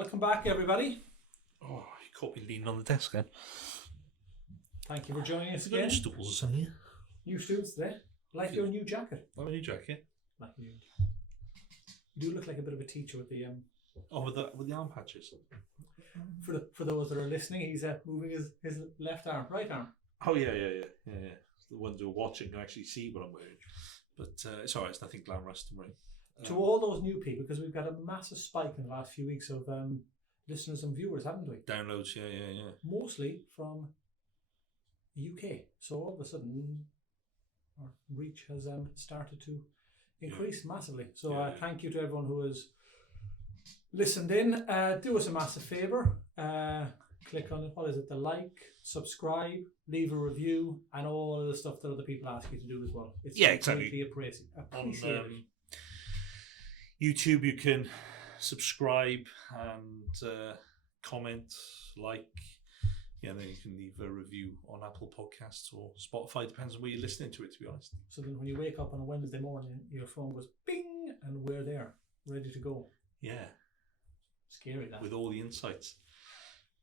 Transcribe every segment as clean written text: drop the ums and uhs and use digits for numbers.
Welcome back, everybody. Oh, you caught me leaning on the desk then. Thank you for joining us Got again. new stools in here. New students today. Like your new jacket. Oh, a new jacket. Like you. You do look like a bit of a teacher with the Oh, with the arm patches. For those that are listening, he's moving his left arm, right arm. Oh yeah. The ones who are watching can actually see what I'm wearing, but it's alright. It's nothing glamorous to wear. To all those new people, because we've got a massive spike in the last few weeks of listeners and viewers, haven't we? Downloads, yeah. Mostly from UK. So all of a sudden, our reach has started to increase massively. So thank you to everyone who has listened in. Do us a massive favour. Click on the like, subscribe, leave a review, and all of the stuff that other people ask you to do as well. It's exactly. greatly appreciated. On YouTube, you can subscribe and comment, like. Yeah, then you can leave a review on Apple Podcasts or Spotify. Depends on where you're listening to it, to be honest. So then when you wake up on a Wednesday morning, your phone goes bing, and we're there, ready to go. Yeah. Scary, that. With all the insights.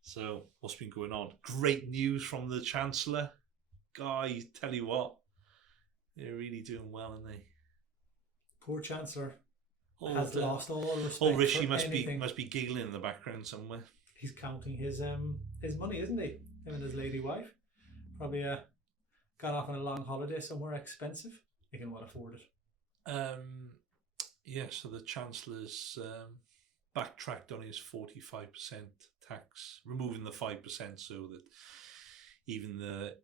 So, what's been going on? Great news from the Chancellor. Guy, tell you what, they're really doing well, aren't they? Poor Chancellor has lost all respect. Oh, Rishi for must anything. be giggling in the background somewhere. He's counting his money, isn't he? Him and his lady wife. Probably gone off on a long holiday somewhere expensive. He can well afford it. Yeah, so the Chancellor's backtracked on his 45% tax, removing the 5% so that even the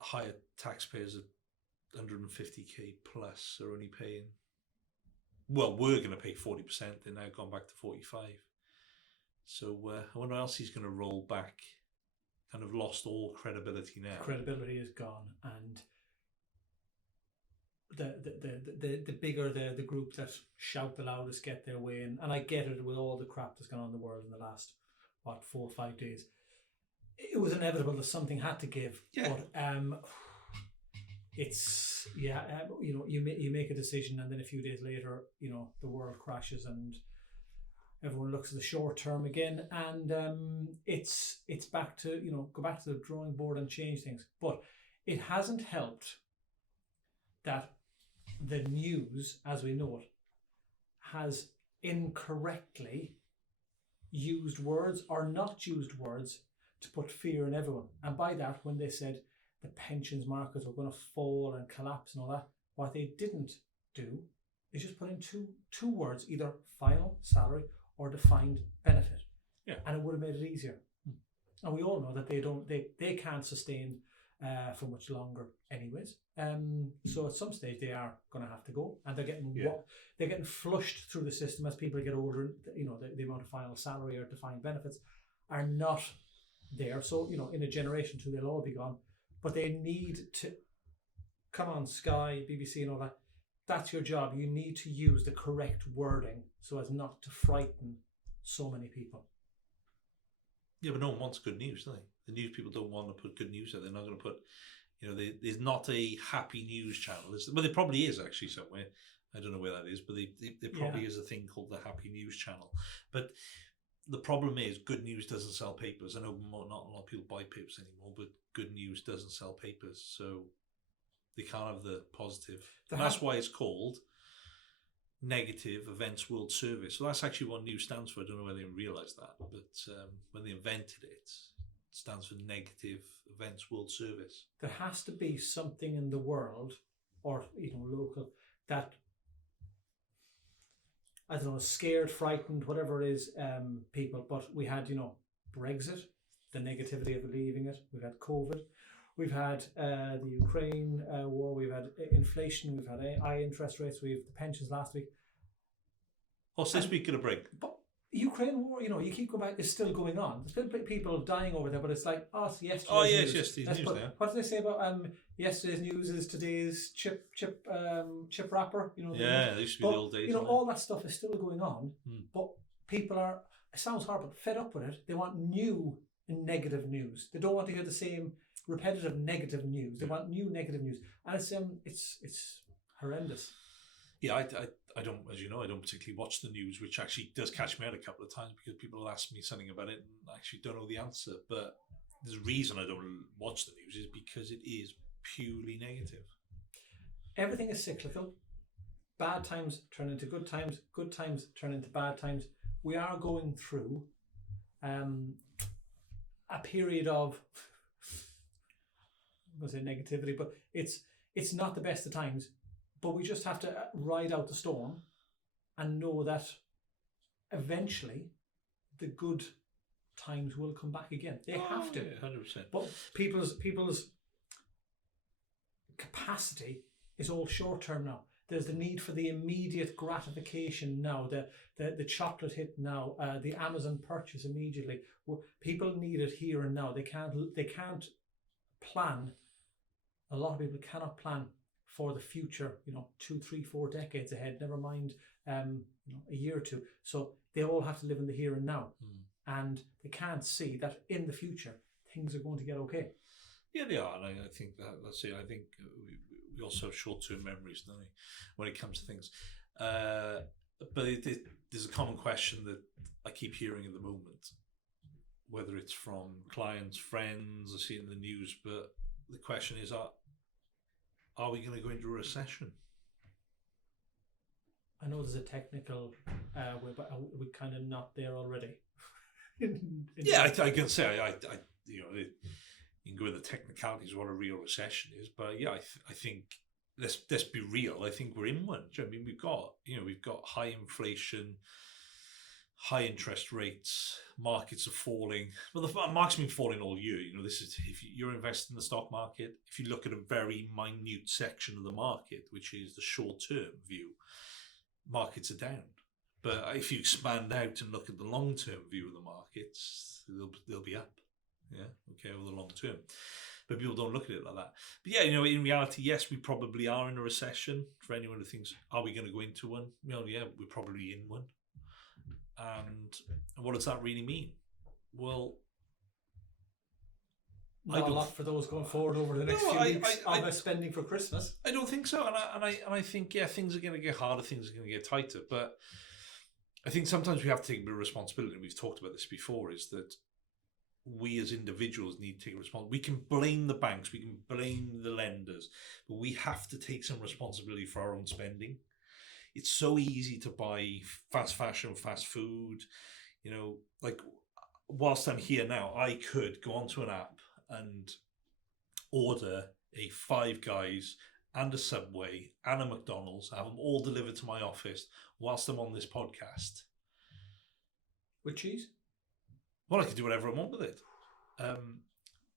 higher taxpayers at 150k plus are only paying, well, we're going to pay 40%, they're now gone back to 45. So I wonder what else he's going to roll back. Kind of lost all credibility now. Credibility is gone, and the bigger the group that shout the loudest get their way in. And I get it with all the crap that's gone on in the world in the last 4 or 5 days. It was inevitable that something had to give. Yeah. But it's you make a decision, and then a few days later, the world crashes and everyone looks at the short term again, and it's back to go back to the drawing board and change things. But it hasn't helped that the news, as we know it, has incorrectly used words or not used words to put fear in everyone. And by that, when they said the pensions markets were going to fall and collapse and all that, what they didn't do is just put in two words, either final salary or defined benefit. Yeah. And it would have made it easier. And we all know that they can't sustain for much longer anyways. So at some stage they are going to have to go, and they're getting flushed through the system as people get older. The amount of final salary or defined benefits are not there. So in a generation or two they'll all be gone. But they need to come on, Sky, BBC, and all that. That's your job. You need to use the correct wording so as not to frighten so many people. Yeah, but no one wants good news, do they? The news people don't want to put good news out. They're not going to put, there's not a happy news channel. Well, there probably is actually somewhere. I don't know where that is, but there probably is a thing called the Happy News channel. But the problem is good news doesn't sell papers. I know not a lot of people buy papers anymore, but good news doesn't sell papers. So they can't have the positive. And that's why it's called Negative Events World Service. So that's actually what news stands for. I don't know whether they realise that, but when they invented it, it stands for Negative Events World Service. There has to be something in the world, or local, that, I don't know, scared, frightened, whatever it is, people. But we had, Brexit, the negativity of leaving it. We've had COVID. We've had the Ukraine war. We've had inflation. We've had high interest rates. We've the pensions last week. What's this week going to bring? But Ukraine war, you keep going back. It's still going on. There's still people dying over there. But it's like, it's yesterday's news. Oh yeah, it's yesterday's news now. What did they say about yesterday's news is today's chip wrapper? Yeah, they used to be the old days. All that stuff is still going on. But people are. It sounds horrible. Fed up with it. They want new negative news. They don't want to hear the same repetitive negative news. They want new negative news, and it's horrendous. Yeah, I don't, as you know, I don't particularly watch the news, which actually does catch me out a couple of times because people will ask me something about it and I actually don't know the answer. But the reason I don't watch the news is because it is purely negative. Everything is cyclical. Bad times turn into good times turn into bad times. We are going through a period of, I'm going to say negativity, but it's not the best of times, but we just have to ride out the storm and know that eventually the good times will come back again. They have to. 100%. But people's capacity is all short term now. There's the need for the immediate gratification now, the chocolate hit now, the Amazon purchase immediately. People need it here and now. They can't plan. A lot of people cannot plan for the future, 2, 3, 4 decades ahead, never mind a year or two. So they all have to live in the here and now. And they can't see that in the future things are going to get okay. Yeah, they are, and I think that's it. I think we also have short-term memories, don't we, when it comes to things. But there's a common question that I keep hearing at the moment, whether it's from clients, friends, I see it in the news, but the question is, are we going to go into a recession? I know there's a technical way, but we're kind of not there already. Yeah, I can say, I you can go into the technicalities of what a real recession is, but yeah, I think let's be real. I think we're in one. Do you know what I mean? We've got high inflation, high interest rates, markets are falling. Well, the market's been falling all year. This is, if you're investing in the stock market, if you look at a very minute section of the market, which is the short-term view, markets are down. But if you expand out and look at the long-term view of the markets, they'll be up. Yeah, okay, over the long term. But people don't look at it like that. But yeah, in reality, yes, we probably are in a recession. For anyone who thinks, are we going to go into one? Well, yeah, we're probably in one. And what does that really mean? Well, not a lot for those going forward over the next few weeks of spending for Christmas. I don't think so. And I think, yeah, things are going to get harder, things are going to get tighter. But I think sometimes we have to take a bit of responsibility. We've talked about this before, is that we as individuals need to take responsibility. We can blame the banks, we can blame the lenders, but we have to take some responsibility for our own spending. It's so easy to buy fast fashion, fast food. Like whilst I'm here now, I could go onto an app and order a Five Guys and a Subway and a McDonald's, have them all delivered to my office whilst I'm on this podcast. With cheese? Well, I can do whatever I want with it.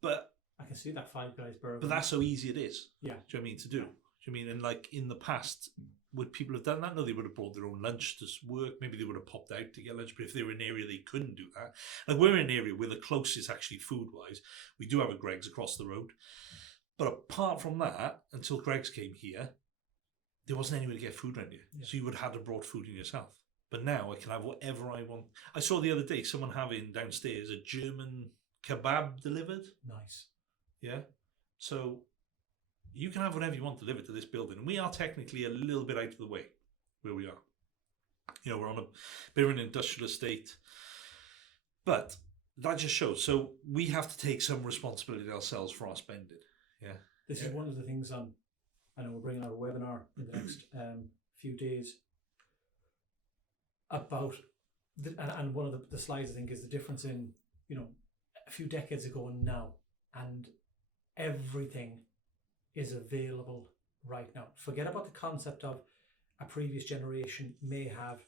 But I can see that Five Guys burger. But that's how easy it is. Yeah. Do you know what I mean? To do. Do you know what I mean? And like in the past, would people have done that? No, they would have brought their own lunch to work. Maybe they would have popped out to get lunch. But if they were in an area they couldn't do that. Like we're in an area where the closest actually food-wise, we do have a Greggs across the road. But apart from that, until Greggs came here, there wasn't anywhere to get food around here. Yeah. So you would have to have brought food in yourself. But now I can have whatever I want. I saw the other day someone having downstairs a German kebab delivered. Nice. Yeah. So you can have whatever you want delivered to this building. And we are technically a little bit out of the way where we are. We're on a bit of an industrial estate. But that just shows. So we have to take some responsibility ourselves for our spending. Yeah. This is one of the things I know we're bringing out a webinar in the next few days about, and one of the slides I think is the difference in, a few decades ago and now, and everything is available right now. Forget about the concept of a previous generation may have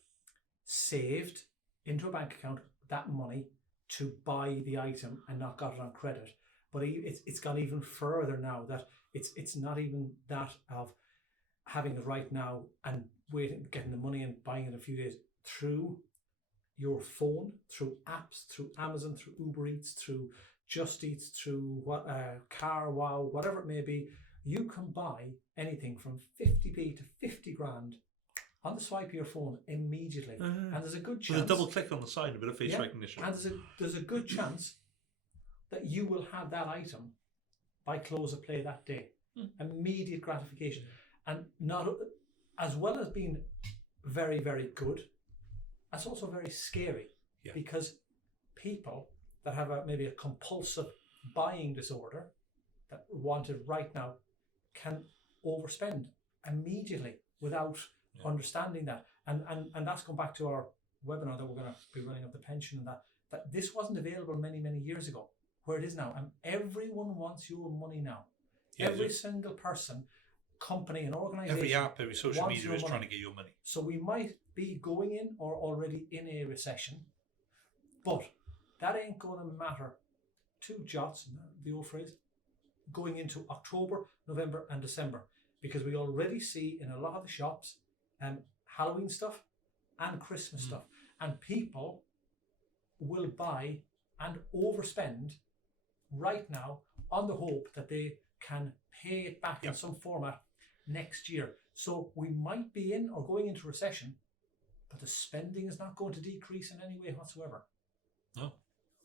saved into a bank account that money to buy the item and not got it on credit. But it's gone even further now, that it's not even that of having it right now and waiting, getting the money and buying it in a few days. Through your phone, through apps, through Amazon, through Uber Eats, through Just Eats, through CarWow, whatever it may be, you can buy anything from 50p to 50 grand on the swipe of your phone immediately. And there's a good chance. With a double click on the side, a bit of face recognition. And there's a good chance that you will have that item by close of play that day. Immediate gratification. And as well as being very, very good, that's also very scary. Yeah. Because people that have maybe a compulsive buying disorder that want it right now can overspend immediately without understanding that. And that's going back to our webinar that we're going to be running of the pension, and that this wasn't available many, many years ago, where it is now. And everyone wants your money now. Yeah, Every single person, company and organisation. Every app, every social wants media your is money. trying to get your money. So we might be going in or already in a recession, but that ain't going to matter two jots, the old phrase, going into October, November and December, because we already see in a lot of the shops Halloween stuff and Christmas stuff, and people will buy and overspend right now on the hope that they can pay it back in some format next year. So we might be in or going into recession, but the spending is not going to decrease in any way whatsoever. No,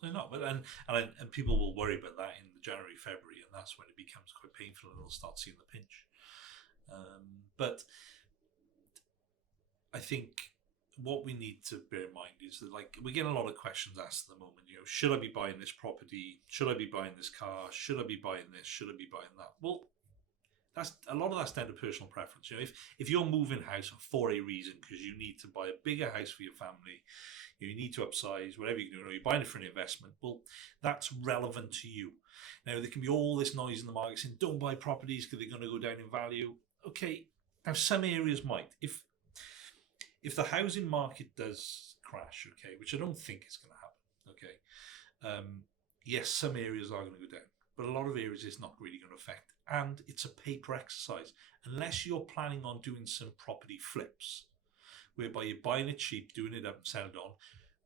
they're not. But and people will worry about that in January, February, and that's when it becomes quite painful, and they'll start seeing the pinch. But I think what we need to bear in mind is that, like, we get a lot of questions asked at the moment. Should I be buying this property? Should I be buying this car? Should I be buying this? Should I be buying that? Well, that's a lot of that's down to personal preference. If you're moving house for a reason, because you need to buy a bigger house for your family, you need to upsize, whatever you do, or you're buying it for an investment, well, that's relevant to you. Now, there can be all this noise in the market saying, don't buy properties because they're going to go down in value. Okay, now some areas might. If the housing market does crash, okay, which I don't think is going to happen, okay, yes, some areas are going to go down, but a lot of areas it's not really going to affect. And it's a paper exercise. Unless you're planning on doing some property flips, whereby you're buying it cheap, doing it up and selling it on,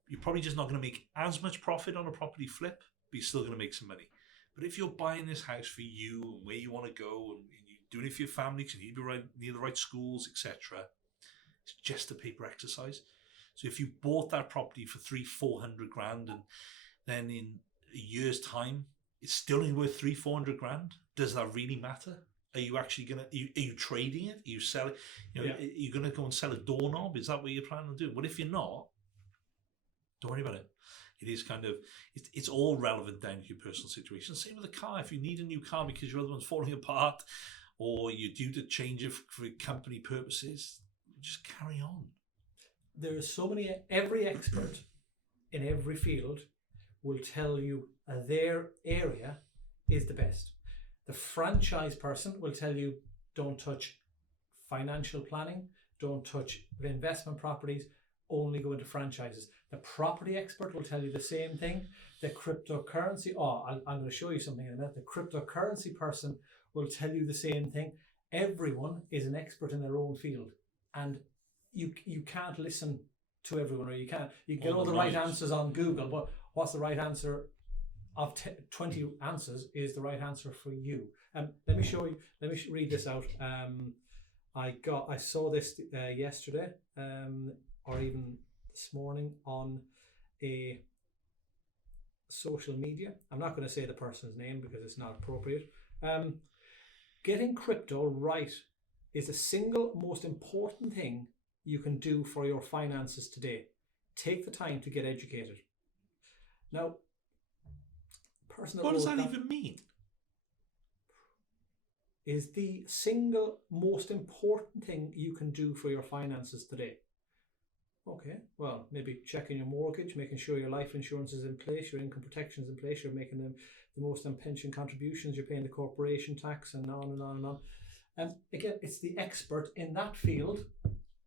you're probably just not going to make as much profit on a property flip, but you're still going to make some money. But if you're buying this house for you and where you want to go, and you're doing it for your family because you need to be right near the right schools, etc., it's just a paper exercise. So if you bought that property for 300-400 grand, and then in a year's time it's still only worth 300-400 grand, does that really matter? Are you actually gonna? Are you trading it? Are you selling? Are you gonna go and sell a doorknob? Is that what you're planning on doing? Well, if you're not, don't worry about it. It is kind of it's all relevant down to your personal situation. Same with a car. If you need a new car because your other one's falling apart, or you're due to change it for company purposes, just carry on. There are so many. Every expert in every field will tell you their area is the best. The franchise person will tell you don't touch financial planning, don't touch investment properties, only go into franchises. The property expert will tell you the same thing. The cryptocurrency, I'm going to show you something in a minute. The cryptocurrency person will tell you the same thing. Everyone is an expert in their own field, and you can't listen to everyone, or you can get all the right answers on Google, but what's the right answer of 20 answers is the right answer for you. Let me show you. Let me read this out. I saw this yesterday, or even this morning on a social media. I'm not going to say the person's name because it's not appropriate. Getting crypto right is the single most important thing you can do for your finances today. Take the time to get educated. Now, what does that even mean? Is the single most important thing you can do for your finances today. Okay, well, maybe checking your mortgage, making sure your life insurance is in place, your income protection is in place, you're making the most on pension contributions, you're paying the corporation tax, and on and on and on. And again, it's the expert in that field.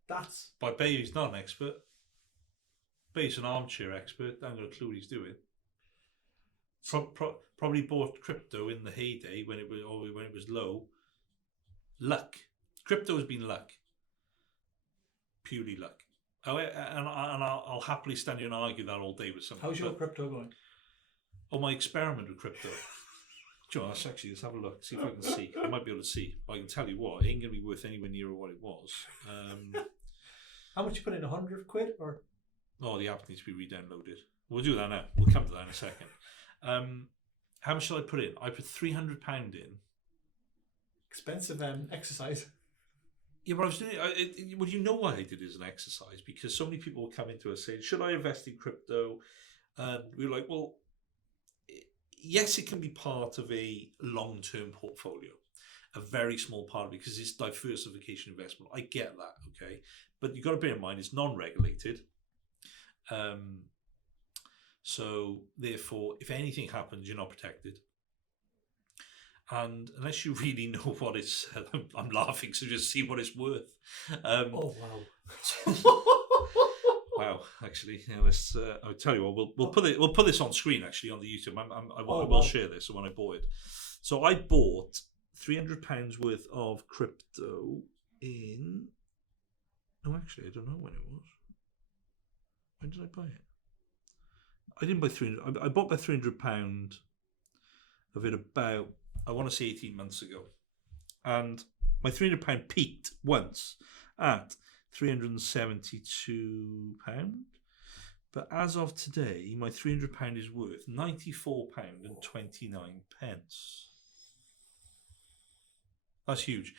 That's... But Bay's not an expert. Bay's an armchair expert. I haven't got a clue what he's doing. Probably bought crypto in the heyday when it was low. Luck. Crypto has been luck. Purely luck. I'll happily stand here and argue that all day with someone. How's your crypto going? Oh, my experiment with crypto. Josh, actually, let's have a look. See if I can see. I might be able to see. But I can tell you what, it ain't going to be worth anywhere near what it was. How much you put in, 100 quid? Or? Oh, the app needs to be re-downloaded. We'll do that now. We'll come to that in a second. How much shall I put in? I put £300 in. Expensive exercise. Yeah, but I was doing well, you know why I did it as an exercise? Because so many people were coming to us saying, should I invest in crypto? And we were like, well, yes, it can be part of a long-term portfolio, a very small part of it, because it's diversification investment. I get that, okay? But you've got to bear in mind it's non-regulated. So therefore, if anything happens, you're not protected. And unless you really know what it's, I'm laughing, so just see what it's worth. Oh wow! Wow, actually, yeah, let's. I'll tell you what. We'll put this on screen actually on the YouTube. I will wow. share this when I bought it. So I bought £300 worth of crypto in. No, actually, I don't know when it was. When did I buy it? I didn't buy 300. I bought by £300 of it about, I want to say 18 months ago, and my £300 peaked once at £372, but as of today, my £300 is worth £94.29. That's huge.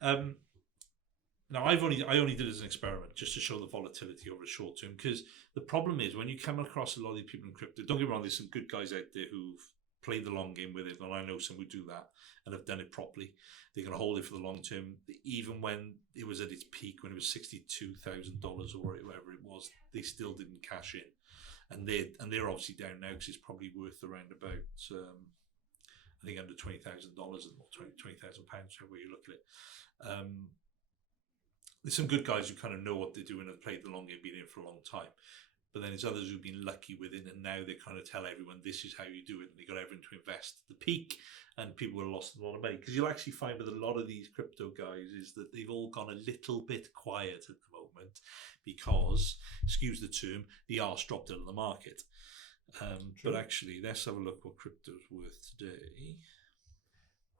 Now I only did it as an experiment just to show the volatility over a short term, because the problem is when you come across a lot of these people in crypto, don't get me wrong, there's some good guys out there who've played the long game with it, and I know some who do that and have done it properly. They're going to hold it for the long term. Even when it was at its peak, when it was $62,000 or whatever it was, they still didn't cash in, and they're obviously down now because it's probably worth around about I think under $20,000 or £20,000, however you look at it. There's some good guys who kind of know what they're doing and have played the long game, been in for a long time. But then there's others who've been lucky with it, and now they kind of tell everyone this is how you do it, and they got everyone to invest at the peak, and people have lost a lot of money. Because you'll actually find with a lot of these crypto guys is that they've all gone a little bit quiet at the moment because, excuse the term, the arse dropped out of the market. But actually, let's have a look what crypto's worth today.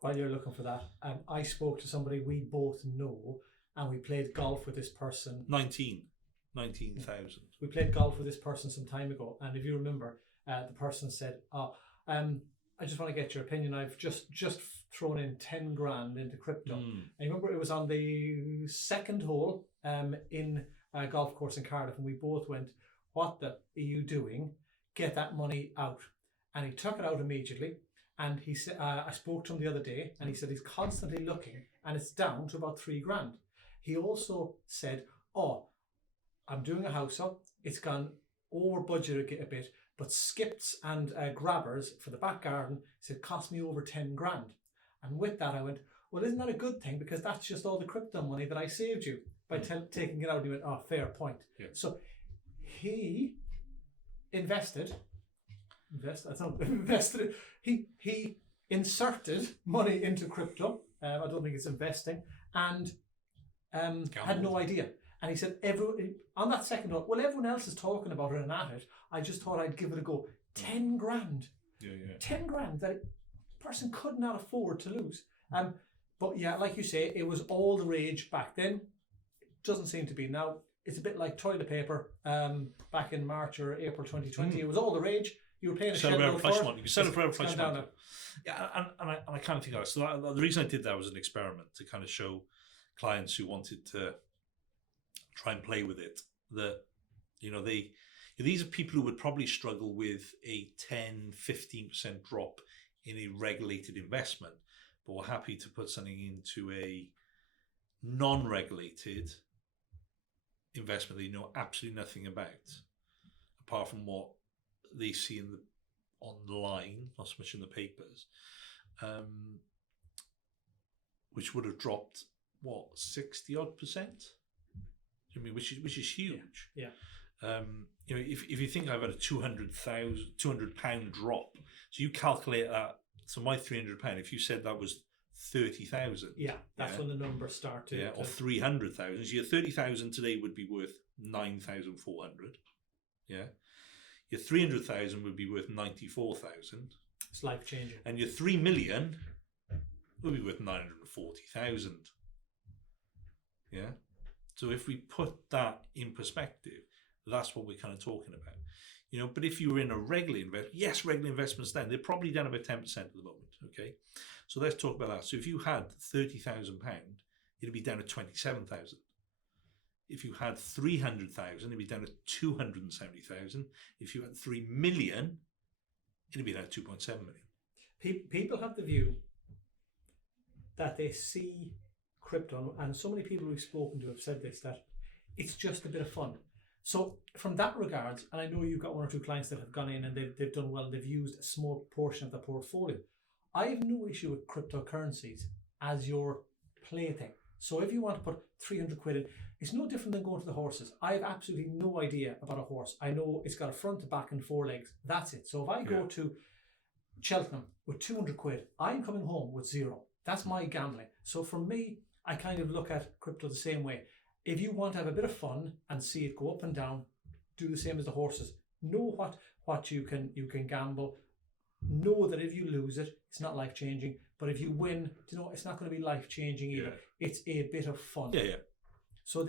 While you're looking for that, I spoke to somebody we both know, and we played golf with this person. 19,000. We played golf with this person some time ago, and if you remember, the person said, I just want to get your opinion. I've just thrown in 10 grand into crypto. I remember it was on the second hole in a golf course in Cardiff, and we both went, what the are you doing? Get that money out. And he took it out immediately. And he said, I spoke to him the other day, and he said he's constantly looking, and it's down to about 3 grand. He also said, I'm doing a house up. It's gone over budget a bit, but skips and grabbers for the back garden said cost me over 10 grand. And with that, I went, well, isn't that a good thing? Because that's just all the crypto money that I saved you by taking it out. And he went, fair point. Yeah. So he invested. He inserted money into crypto. I don't think it's investing, and had no idea. And he said, on that second note, well, everyone else is talking about it and at it. I just thought I'd give it a go. 10 grand. Yeah. 10 grand that a person could not afford to lose. But yeah, like you say, it was all the rage back then. It doesn't seem to be now. It's a bit like toilet paper back in March or April 2020. It was all the rage. You were paying a shed load for it. You can sell it for whatever price you want. Yeah, and I kind of think that. So the reason I did that was an experiment to kind of show clients who wanted to try and play with it that, these are people who would probably struggle with a 10-15% drop in a regulated investment, but were happy to put something into a non-regulated investment that you know absolutely nothing about, apart from what they see online, not so much in the papers, which would have dropped 60 odd percent. I mean, which is huge. Yeah. If you think I've had a £200 drop, so you calculate that. So my £300, if you said that was 30,000. Yeah, that's when the numbers started. Yeah, or 300,000. So your 30,000 today would be worth 9,400. Yeah. Your 300,000 would be worth 94,000. It's life changing. And your 3 million would be worth 940,000. Yeah. So if we put that in perspective, that's what we're kind of talking about. But if you were in a regular investment, yes, regular investments down, they're probably down about 10% at the moment. Okay. So let's talk about that. So if you had £30,000 it'd be down to 27,000. If you had 300,000, it'd be down to 270,000. If you had 3 million, it'd be down to 2.7 million. People have the view that they see crypto, and so many people we've spoken to have said this, that it's just a bit of fun. So from that regard, and I know you've got one or two clients that have gone in and they've done well, they've used a small portion of the portfolio. I have no issue with cryptocurrencies as your plaything. So if you want to put 300 quid in, it's no different than going to the horses. I have absolutely no idea about a horse. I know it's got a front, a back and 4 legs. That's it. So if I go to Cheltenham with 200 quid, I'm coming home with 0. That's my gambling. So for me, I kind of look at crypto the same way. If you want to have a bit of fun and see it go up and down, do the same as the horses. Know what you can gamble. Know that if you lose it, it's not life changing. But if you win, it's not going to be life changing either. Yeah. It's a bit of fun. Yeah. So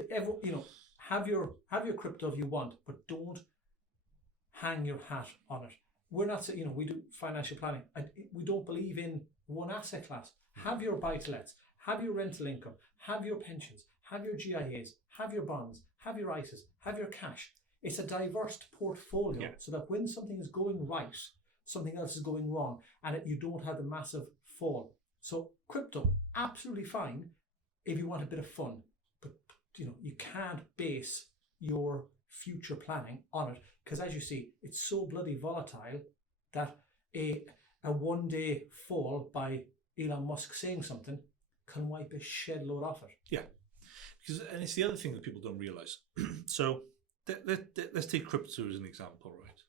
have your crypto if you want, but don't hang your hat on it. We're not saying, we do financial planning. We don't believe in one asset class. Have your buy-to-lets, have your rental income, have your pensions, have your GIAs, have your bonds, have your ISAs, have your cash. It's a diverse portfolio so that when something is going right, something else is going wrong, and you don't have the massive fall. So crypto, absolutely fine if you want a bit of fun, but you can't base your future planning on it, because as you see, it's so bloody volatile that a one-day fall by Elon Musk saying something can wipe a shed load off it. Yeah, and it's the other thing that people don't realise. So let's take crypto as an example, right?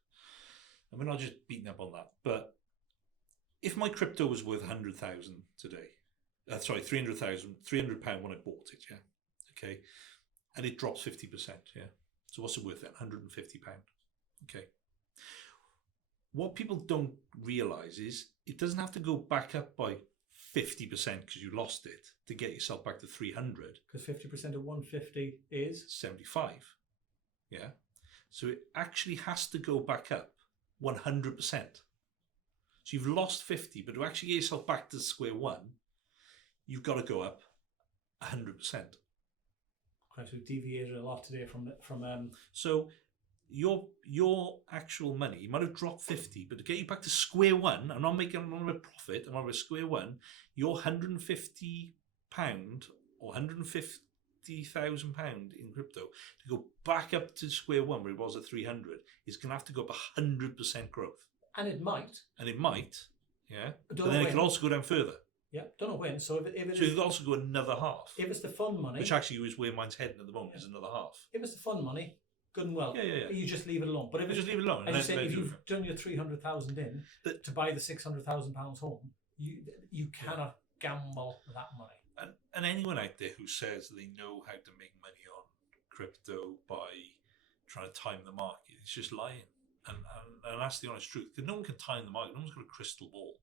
And we're not just beating up on that, but if my crypto was worth 100,000 today, £300 when I bought it, yeah, okay, and it drops 50%, yeah. So what's it worth then? £150, okay. What people don't realise is it doesn't have to go back up by 50% because you lost it to get yourself back to 300. Because 50% of 150 is 75, yeah. So it actually has to go back up 100%. So you've lost 50, but to actually get yourself back to square one, you've got to go up 100%. We've deviated a lot today from. So your actual money, you might have dropped 50, but to get you back to square one, I'm not a profit, I'm on a square one, your £150 or £150,000 in crypto to go back up to square one where it was at 300 is going to have to go up 100% growth. And it might, yeah. But then it can also go down further. Yeah, don't know when. So if it so it could also go another half. If it's the fun money, which actually is where mine's heading at the moment, is another half. If it's the fun money, good and well. Yeah. You just leave it alone. But if just leave it alone. As you say, if you've done your 300,000 in to buy the £600,000 home, you cannot gamble that money. And anyone out there who says they know how to make money on crypto by trying to time the market, it's just lying. And that's the honest truth. Because no one can time the market. No one's got a crystal ball.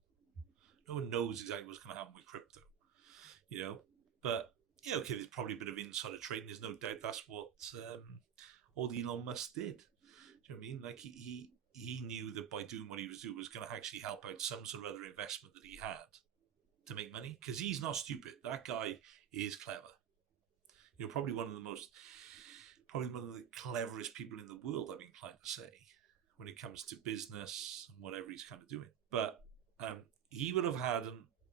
No one knows exactly what's going to happen with crypto, But okay, there's probably a bit of insider trading. There's no doubt that's what all Elon Musk did. Do you know what I mean? Like he knew that by doing what he was doing was going to actually help out some sort of other investment that he had to make money. Because he's not stupid. That guy is clever. Probably one of the cleverest people in the world, I'm inclined to say, when it comes to business and whatever he's kind of doing. But he would have had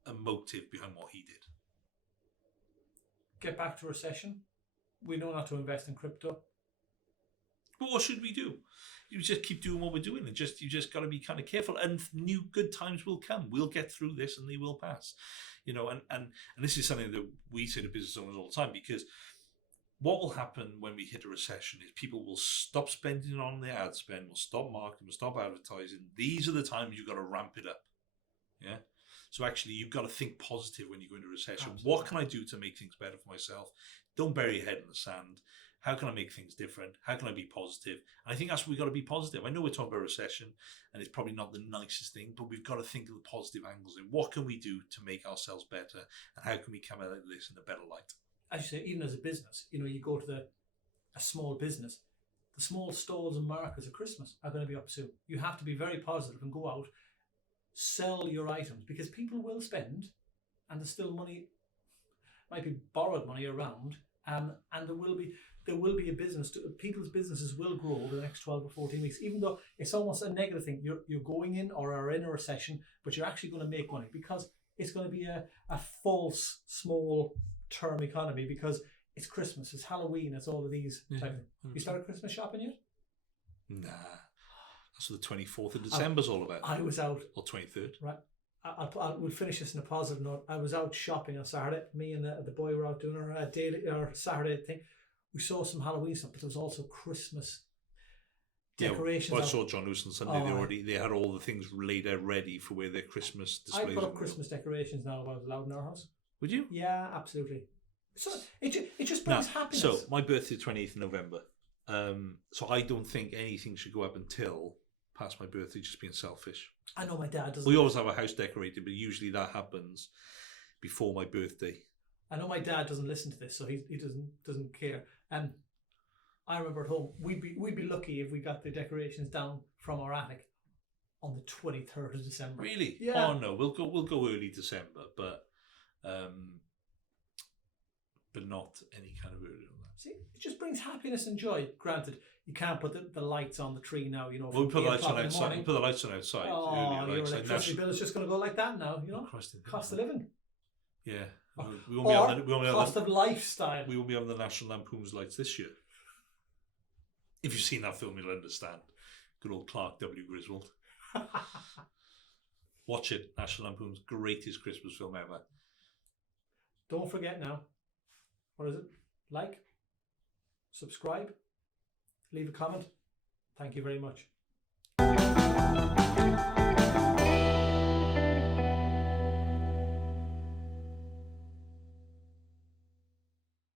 a motive behind what he did. Get back to recession. We know not to invest in crypto. But what should we do? You just keep doing what we're doing, and you just got to be kind of careful. And new good times will come. We'll get through this, and they will pass. And this is something that we say to business owners all the time, because what will happen when we hit a recession is people will stop spending on their ad spend, will stop marketing, will stop advertising. These are the times you've got to ramp it up. Yeah. So actually, you've got to think positive when you go into recession. Absolutely. What can I do to make things better for myself? Don't bury your head in the sand. How can I make things different? How can I be positive? And I think that's what we've got to be positive. I know we're talking about recession, and it's probably not the nicest thing, but we've got to think of the positive angles in what can we do to make ourselves better, and how can we come out of this in a better light? As you say, even as a business, you go to a small business, the small stalls and markets at Christmas are going to be up soon. You have to be very positive and go out, sell your items, because people will spend, and there's still money might be borrowed money around, and there will be a business. People's businesses will grow over the next 12 or 14 weeks, even though it's almost a negative thing. You're going in or are in a recession, but you're actually going to make money because it's going to be a false small term economy because it's Christmas, it's Halloween, it's all of these type of things. You started Christmas shopping yet? Nah. That's what the 24th of December's all about. I was out. Or 23rd. Right. We'll finish this in a positive note. I was out shopping on Saturday. Me and the boy were out doing our Saturday thing. We saw some Halloween stuff, but there was also Christmas decorations. Well, I saw John Lewis on Sunday. They had all the things laid out ready for where their Christmas displays. I put up Christmas decorations now if I was allowed in our house. Would you? Yeah, absolutely. So it just brings happiness. So my birthday is 28th of November. So I don't think anything should go up until past my birthday, just being selfish. I know my dad doesn't. We always have a house decorated, but usually that happens before my birthday. I know my dad doesn't listen to this, so he doesn't care. And I remember at home, we'd be lucky if we got the decorations down from our attic on the 23rd of December. Really? Yeah. Oh no, we'll go early December, but not any kind of earlier than that. See, it just brings happiness and joy. Granted, you can't put the lights on the tree now. You know, Well, we put the lights on 8 o'clock in the outside. morning. We put the lights on outside. Oh, earlier, your like, electricity bill is just going to go like that now. You know, cost of living. Yeah. Or We won't be having the, cost of lifestyle. we won't be having the National Lampoon's lights this year. If you've seen that film, you'll understand. Good old Clark W. Griswold. Watch it. National Lampoon's greatest Christmas film ever. Don't forget now. What is it? Like, subscribe, leave a comment. Thank you very much.